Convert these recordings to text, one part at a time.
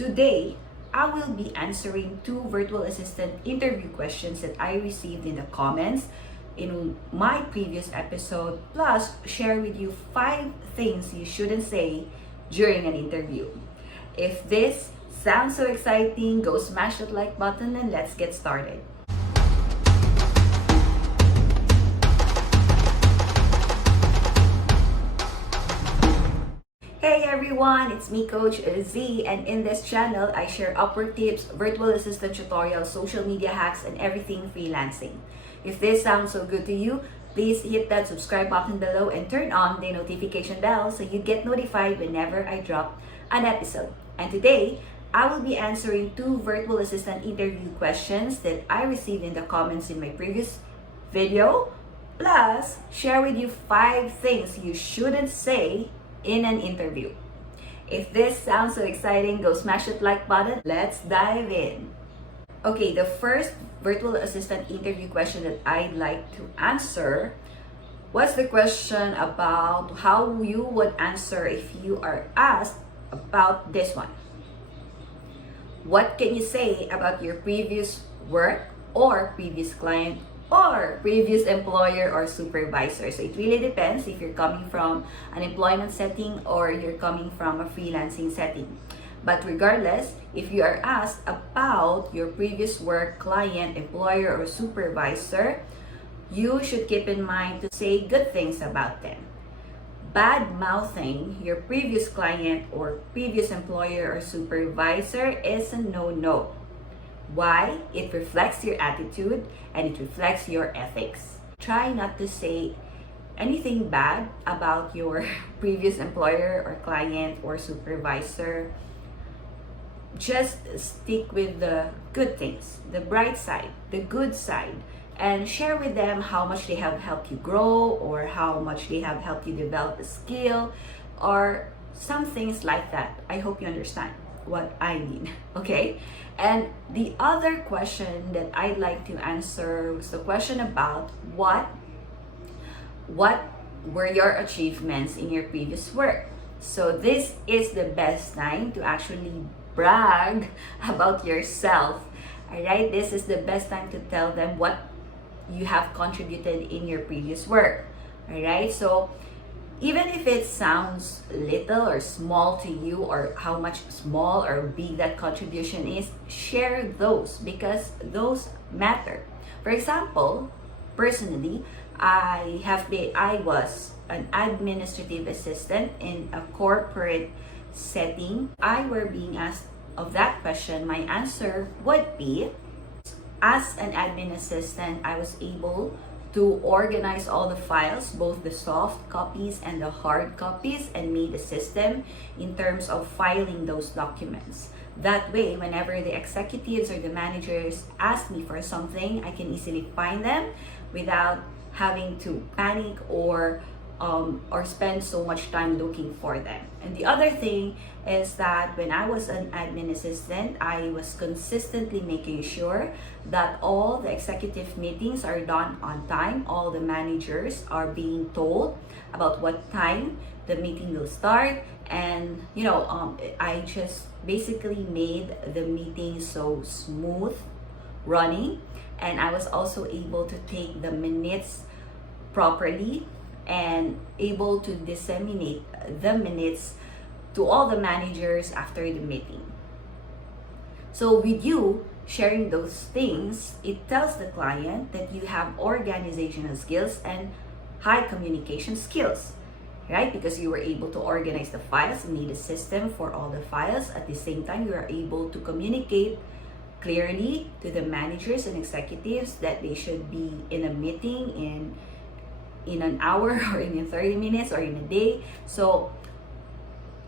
Today, I will be answering two virtual assistant interview questions that I received in the comments in my previous episode, plus share with you 5 things you shouldn't say during an interview. If this sounds so exciting, go smash that like button and let's get started. Hey everyone, it's me Coach Z, and in this channel, I share Upwork tips, virtual assistant tutorials, social media hacks, and everything freelancing. If this sounds so good to you, please hit that subscribe button below and turn on the notification bell so you get notified whenever I drop an episode. And today, I will be answering 2 virtual assistant interview questions that I received in the comments in my previous video, plus share with you 5 things you shouldn't say in an interview. If this sounds so exciting, go smash that like button. Let's dive in. Okay, the first virtual assistant interview question that I'd like to answer was the question about how you would answer if you are asked about this one. What can you say about your previous work or previous client or previous employer or supervisor? So it really depends if you're coming from an employment setting or you're coming from a freelancing setting. But regardless, if you are asked about your previous work, client, employer, or supervisor, you should keep in mind to say good things about them. Bad mouthing your previous client or previous employer or supervisor is a no-no. Why? It reflects your attitude and it reflects your ethics. Try not to say anything bad about your previous employer or client or supervisor. Just stick with the good things, the bright side, the good side, and share with them how much they have helped you grow or how much they have helped you develop a skill or some things like that. I hope you understand what I mean, okay? And the other question that I'd like to answer was the question about what were your achievements in your previous work. So this is the best time to actually brag about yourself. All right, this is the best time to tell them what you have contributed in your previous work. All right, so even if it sounds little or small to you, or how much small or big that contribution is, share those because those matter. For example, personally, I was an administrative assistant in a corporate setting. I were being asked of that question, my answer would be, as an admin assistant, I was able to organize all the files, both the soft copies and the hard copies, and made a system in terms of filing those documents. That way, whenever the executives or the managers ask me for something, I can easily find them without having to panic or spend so much time looking for them. And the other thing is that when I was an admin assistant, I was consistently making sure that all the executive meetings are done on time. All the managers are being told about what time the meeting will start. And I just basically made the meeting so smooth running. And I was also able to take the minutes properly and able to disseminate the minutes to all the managers after the meeting. So with you sharing those things, it tells the client that you have organizational skills and high communication skills, right? Because you were able to organize the files and need a system for all the files. At the same time, you are able to communicate clearly to the managers and executives that they should be in a meeting in an hour or in 30 minutes or in a day. So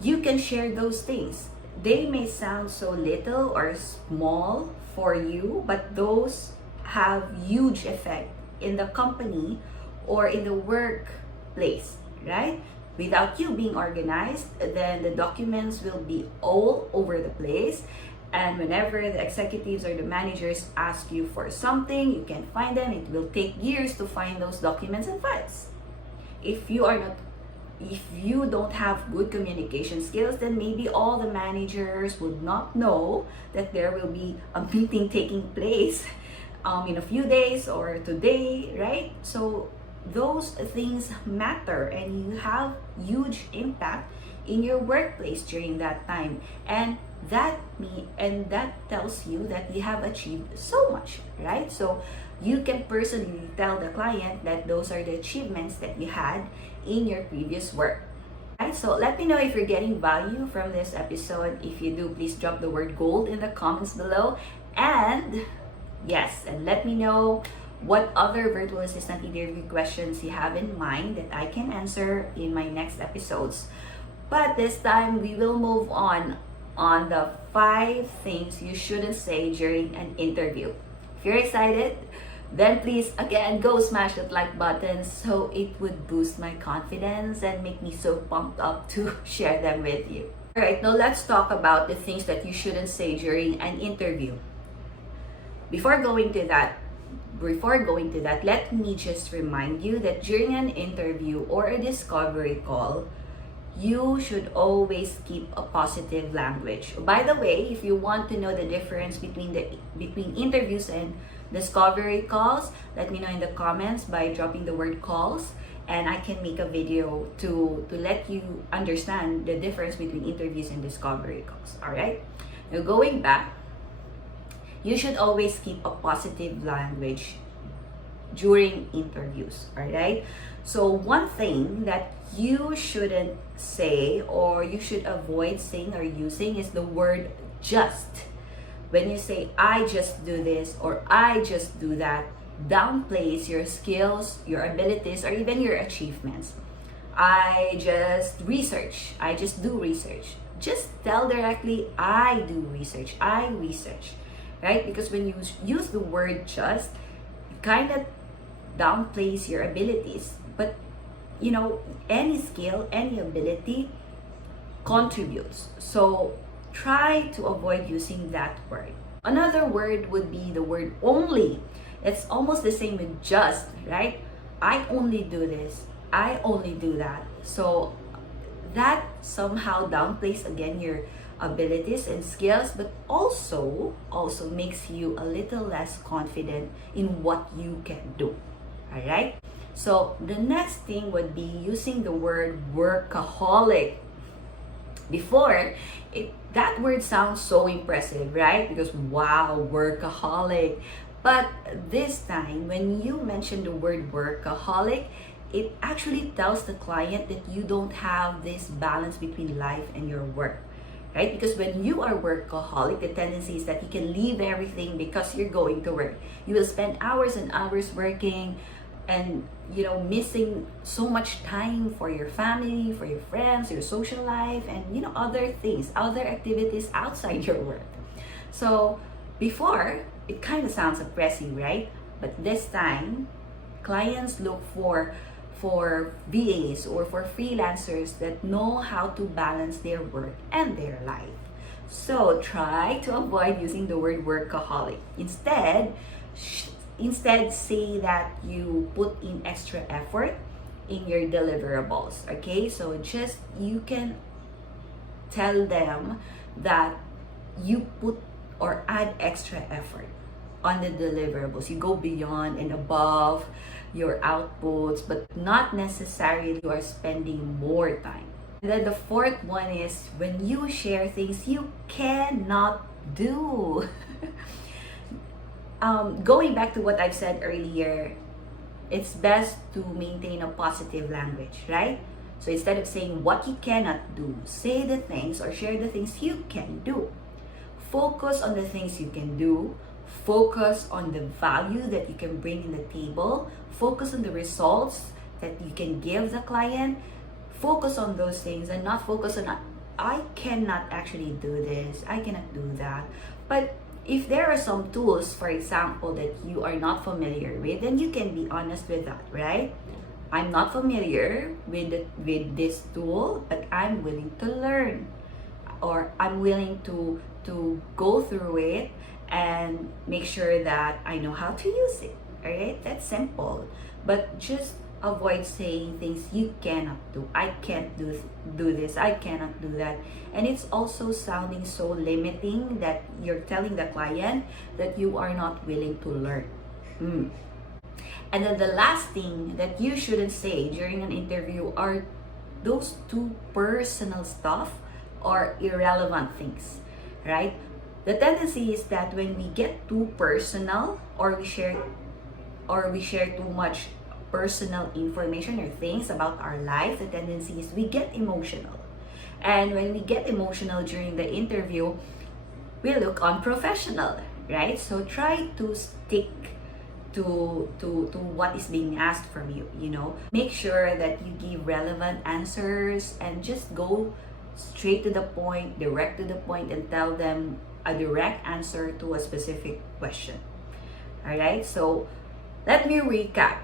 you can share those things. They may sound so little or small for you, but those have huge effect in the company or in the workplace, right? Without you being organized, then the documents will be all over the place. And whenever the executives or the managers ask you for something, you can't find them. It will take years to find those documents and files. If you are not if you don't have good communication skills, then maybe all the managers would not know that there will be a meeting taking place in a few days or today, right? So those things matter, and you have huge impact in your workplace during that time, and that tells you that you have achieved so much, right? So you can personally tell the client that those are the achievements that you had in your previous work. Right, so let me know if you're getting value from this episode. If you do, please drop the word gold in the comments below. And yes, and let me know what other virtual assistant interview questions you have in mind that I can answer in my next episodes. But this time we will move on the 5 things you shouldn't say during an interview. If you're excited, then please again go smash that like button so it would boost my confidence and make me so pumped up to share them with you. Alright, now let's talk about the things that you shouldn't say during an interview. Before going to that, let me just remind you that during an interview or a discovery call, you should always keep a positive language. By the way, if you want to know the difference between interviews and discovery calls, let me know in the comments by dropping the word calls, and I can make a video to let you understand the difference between interviews and discovery calls. All right, now going back, you should always keep a positive language during interviews. All right, so one thing that you shouldn't say, or you should avoid saying or using, is the word just. When you say I just do this or I just do that, downplays your skills, your abilities, or even your achievements. I just research. I just do research. Just tell directly, I do research. I research. Right? Because when you use the word just, it kind of downplays your abilities. But you know, any skill, any ability contributes. So try to avoid using that word. Another word would be the word only. It's almost the same with just, right? I only do this. I only do that. So that somehow downplays again your abilities and skills, but also makes you a little less confident in what you can do. All right? So the next thing would be using the word workaholic. Before, that word sounds so impressive, right? Because wow, workaholic. But this time, when you mention the word workaholic, it actually tells the client that you don't have this balance between life and your work, right? Because when you are workaholic, the tendency is that you can leave everything because you're going to work. You will spend hours and hours working, and missing so much time for your family, for your friends, your social life, and other things, other activities outside your work. So before, it kind of sounds oppressive, right? But this time, clients look for VAs or for freelancers that know how to balance their work and their life. So try to avoid using the word workaholic. Instead, say that you put in extra effort in your deliverables. Okay, so just you can tell them that you put or add extra effort on the deliverables. You go beyond and above your outputs, but not necessarily you are spending more time. And then the fourth one is when you share things you cannot do. Going back to what I've said earlier, it's best to maintain a positive language, right? So instead of saying what you cannot do, say the things or share the things you can do. Focus on the things you can do. Focus on the value that you can bring in the table. Focus on the results that you can give the client. Focus on those things and not focus on, I cannot actually do this, I cannot do that. But if there are some tools, for example, that you are not familiar with, then you can be honest with that, right? I'm not familiar with this tool, but I'm willing to learn, or I'm willing to go through it and make sure that I know how to use it. All right, that's simple. But just avoid saying things you cannot do. I can't do this, I cannot do that. And it's also sounding so limiting that you're telling the client that you are not willing to learn. And then the last thing that you shouldn't say during an interview are those too personal stuff or irrelevant things, right? The tendency is that when we get too personal or we share too much personal information or things about our life, the tendency is we get emotional. And when we get emotional during the interview, we look unprofessional, right? So try to stick to what is being asked from you, you know. Make sure that you give relevant answers and just go straight to the point, direct to the point, and tell them a direct answer to a specific question. All right, so let me recap.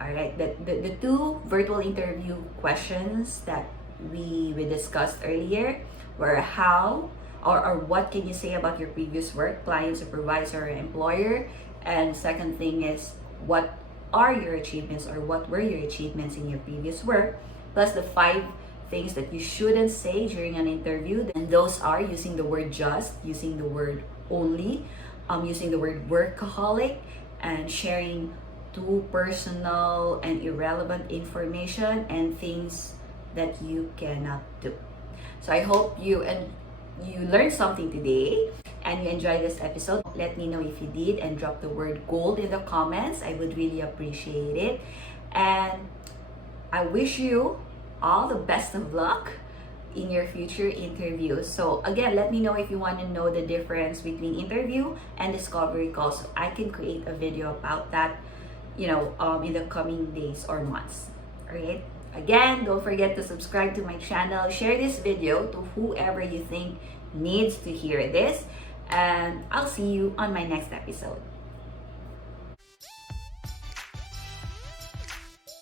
All right, the two virtual interview questions that we discussed earlier were how or what can you say about your previous work, client, supervisor, or employer? And second thing is, what are your achievements or what were your achievements in your previous work? Plus the 5 things that you shouldn't say during an interview. And those are using the word just, using the word only, using the word workaholic, and sharing too personal and irrelevant information and things that you cannot do. So I hope you learned something today and you enjoyed this episode. Let me know if you did and drop the word gold in the comments. I would really appreciate it. And I wish you all the best of luck in your future interviews. So again, let me know if you want to know the difference between interview and discovery call, so I can create a video about that, you know, in the coming days or months. All right. Again, don't forget to subscribe to my channel, share this video to whoever you think needs to hear this, and I'll see you on my next episode.